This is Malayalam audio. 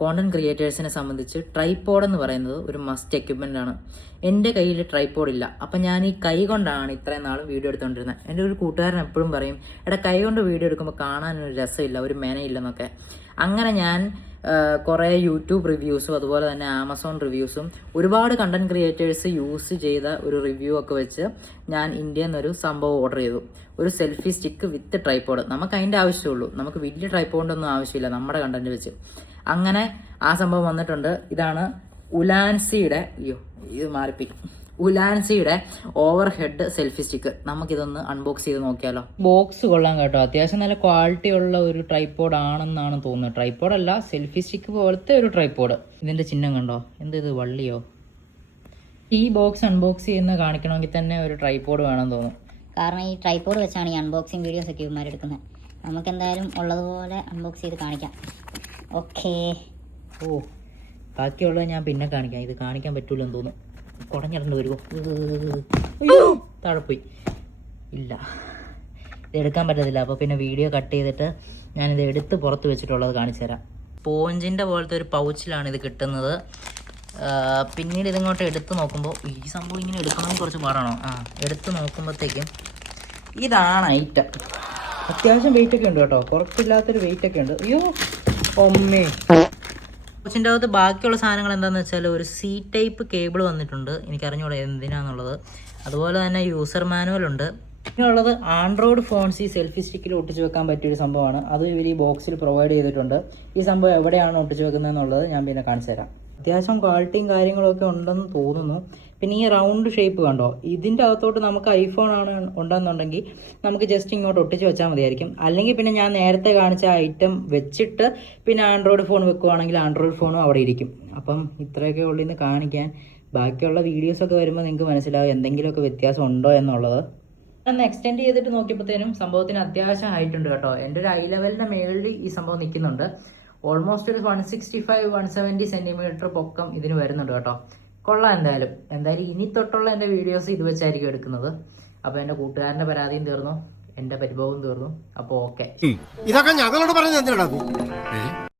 കോണ്ടന്റ് ക്രിയേറ്റേഴ്സിനെ സംബന്ധിച്ച് ട്രൈപോഡ് എന്ന് പറയുന്നത് ഒരു മസ്റ്റ് എക്യുപ്മെൻ്റ് ആണ്. എൻ്റെ കയ്യിൽ ട്രൈപോഡ് ഇല്ല. അപ്പം ഞാൻ ഈ കൈ കൊണ്ടാണ് ഇത്രയും നാളും വീഡിയോ എടുത്തുകൊണ്ടിരുന്നത്. എൻ്റെ ഒരു കൂട്ടുകാരൻ എപ്പോഴും പറയും, എടാ കൈ കൊണ്ട് വീഡിയോ എടുക്കുമ്പോൾ കാണാനൊരു രസമില്ല, ഒരു മെനയില്ലെന്നൊക്കെ. അങ്ങനെ ഞാൻ കുറേ യൂട്യൂബ് റിവ്യൂസും അതുപോലെ തന്നെ ആമസോൺ റിവ്യൂസും ഒരുപാട് കണ്ടന്റ് ക്രിയേറ്റേഴ്സ് യൂസ് ചെയ്ത ഒരു റിവ്യൂ ഒക്കെ വെച്ച് ഞാൻ ഇന്ത്യയിൽ നിന്നൊരു സംഭവം ഓർഡർ ചെയ്തു. ഒരു സെൽഫി സ്റ്റിക്ക് വിത്ത് ട്രൈപോഡ്. നമുക്ക് അതിൻ്റെ ആവശ്യമുള്ളൂ, നമുക്ക് വലിയ ട്രൈപോഡൊന്നും ആവശ്യമില്ല നമ്മുടെ കണ്ടന്റ് വെച്ച്. അങ്ങനെ ആ സംഭവം വന്നിട്ടുണ്ട്. ഇതാണ് ഉലാൻസിയുടെ ഉലാൻസിയുടെ ഓവർ ഹെഡ് സെൽഫി സ്റ്റിക്ക്. നമുക്കിതൊന്ന് അൺബോക്സ് ചെയ്ത് നോക്കിയാലോ. ബോക്സ് കൊള്ളാൻ കേട്ടോ, അത്യാവശ്യം നല്ല ക്വാളിറ്റി ഉള്ള ഒരു ട്രൈപോഡ് ആണെന്നാണ് തോന്നുന്നത്. ട്രൈപോഡ് അല്ല, സെൽഫി സ്റ്റിക്ക് പോലത്തെ ഒരു ട്രൈപോഡ്. ഇതിൻ്റെ ചിഹ്നം കണ്ടോ, ഇത് വള്ളിയോ? ഈ ബോക്സ് അൺബോക്സ് ചെയ്യുന്ന കാണിക്കണമെങ്കിൽ തന്നെ ഒരു ട്രൈപോഡ് വേണമെന്ന് തോന്നുന്നു. കാരണം ഈ ട്രൈപോഡ് വെച്ചാണ് ഈ അൺബോക്സിങ് വീഡിയോസ് ഒക്കെ ഇവന്മാരെടുക്കുന്നത്. നമുക്ക് എന്തായാലും ഉള്ളതുപോലെ അൺബോക്സ് ചെയ്ത് കാണിക്കാം. ഓക്കേ. ബാക്കിയുള്ളത് ഞാൻ പിന്നെ കാണിക്കാം. ഇത് കാണിക്കാൻ പറ്റൂലെന്ന് തോന്നുന്നു. കുടഞ്ഞിടണ്ട് വരുമോ? അയ്യോ, താഴെ പോയി. ഇല്ല, ഇത് എടുക്കാൻ പറ്റത്തില്ല. അപ്പോൾ പിന്നെ വീഡിയോ കട്ട് ചെയ്തിട്ട് ഞാനിത് എടുത്ത് പുറത്ത് വെച്ചിട്ടുള്ളത് കാണിച്ചു തരാം. സ്പോഞ്ചിൻ്റെ പോലത്തെ ഒരു പൗച്ചിലാണ് ഇത് കിട്ടുന്നത്. പിന്നീട് ഇതിങ്ങോട്ട് എടുത്ത് നോക്കുമ്പോൾ, ഈ സംഭവം ഇങ്ങനെ എടുക്കണമെങ്കിൽ കുറച്ച് പാടാണോ? എടുത്ത് നോക്കുമ്പോഴത്തേക്കും ഇതാണ് ഐറ്റം. അത്യാവശ്യം വെയിറ്റ് ഒക്കെ ഉണ്ട് കേട്ടോ, കുറച്ചില്ലാത്തൊരു വെയിറ്റ് ഒക്കെ ഉണ്ട്. അയ്യോ ഒമ്മേ. കോച്ചിൻ്റെ അകത്ത് ബാക്കിയുള്ള സാധനങ്ങൾ എന്താണെന്ന് വെച്ചാൽ ഒരു സി ടൈപ്പ് കേബിൾ വന്നിട്ടുണ്ട്. എനിക്കറിഞ്ഞൂടെ എന്തിനാന്നുള്ളത്. അതുപോലെ തന്നെ യൂസർ മാനുവൽ ഉണ്ട്. പിന്നെയുള്ളത് ആൻഡ്രോയിഡ് ഫോൺസ് ഈ സെൽഫി സ്റ്റിക്കിൽ ഒട്ടിച്ച് വെക്കാൻ പറ്റിയൊരു സംഭവമാണ്. അത് ഇവർ ഈ ബോക്സിൽ പ്രൊവൈഡ് ചെയ്തിട്ടുണ്ട്. ഈ സംഭവം എവിടെയാണ് ഒട്ടിച്ച് വെക്കുന്നതെന്നുള്ളത് ഞാൻ പിന്നെ കാണിച്ചു തരാം. അത്യാവശ്യം ക്വാളിറ്റിയും കാര്യങ്ങളൊക്കെ ഉണ്ടെന്ന് തോന്നുന്നു. പിന്നെ ഈ റൗണ്ട് ഷേപ്പ് കണ്ടോ, ഇതിൻ്റെ അകത്തോട്ട് നമുക്ക് ഐഫോൺ ആണ് ഉണ്ടെന്നുണ്ടെങ്കിൽ നമുക്ക് ജസ്റ്റ് ഇങ്ങോട്ട് ഒട്ടിച്ച് വെച്ചാൽ മതിയായിരിക്കും. അല്ലെങ്കിൽ പിന്നെ ഞാൻ നേരത്തെ കാണിച്ച ഐറ്റം വെച്ചിട്ട് പിന്നെ ആൻഡ്രോയിഡ് ഫോൺ വെക്കുവാണെങ്കിൽ ആൻഡ്രോയിഡ് ഫോണും അവിടെ ഇരിക്കും. അപ്പം ഇത്രയൊക്കെ ഉള്ളിന്ന് കാണിക്കാൻ. ബാക്കിയുള്ള വീഡിയോസൊക്കെ വരുമ്പോൾ നിങ്ങൾക്ക് മനസ്സിലാവും എന്തെങ്കിലുമൊക്കെ വ്യത്യാസം ഉണ്ടോ എന്നുള്ളത്. ഒന്ന് എക്സ്റ്റെൻഡ് ചെയ്തിട്ട് നോക്കിയപ്പോഴത്തേനും സംഭവത്തിന് അത്യാവശ്യം ഹൈറ്റ് ഉണ്ട് കേട്ടോ. എൻ്റെ ഒരു ഐ ലെവലിൻ്റെ മേളിൽ ഈ സംഭവം നിൽക്കുന്നുണ്ട്. ഓൾമോസ്റ്റ് ഒരു 165-170 സെൻറ്റിമീറ്റർ പൊക്കം ഇതിന് വരുന്നുണ്ട് കേട്ടോ. കൊള്ളാം. എന്തായാലും ഇനി തൊട്ടുള്ള എൻ്റെ വീഡിയോസ് ഇത് വെച്ചായിരിക്കും എടുക്കുന്നത്. അപ്പോൾ എൻ്റെ കൂട്ടുകാരൻ്റെ പരാതിയും തീർന്നു, എൻ്റെ പരിഭവവും തീർന്നു. അപ്പോൾ ഓക്കെ. ഇതൊക്കെ ഞങ്ങളോട് പറഞ്ഞു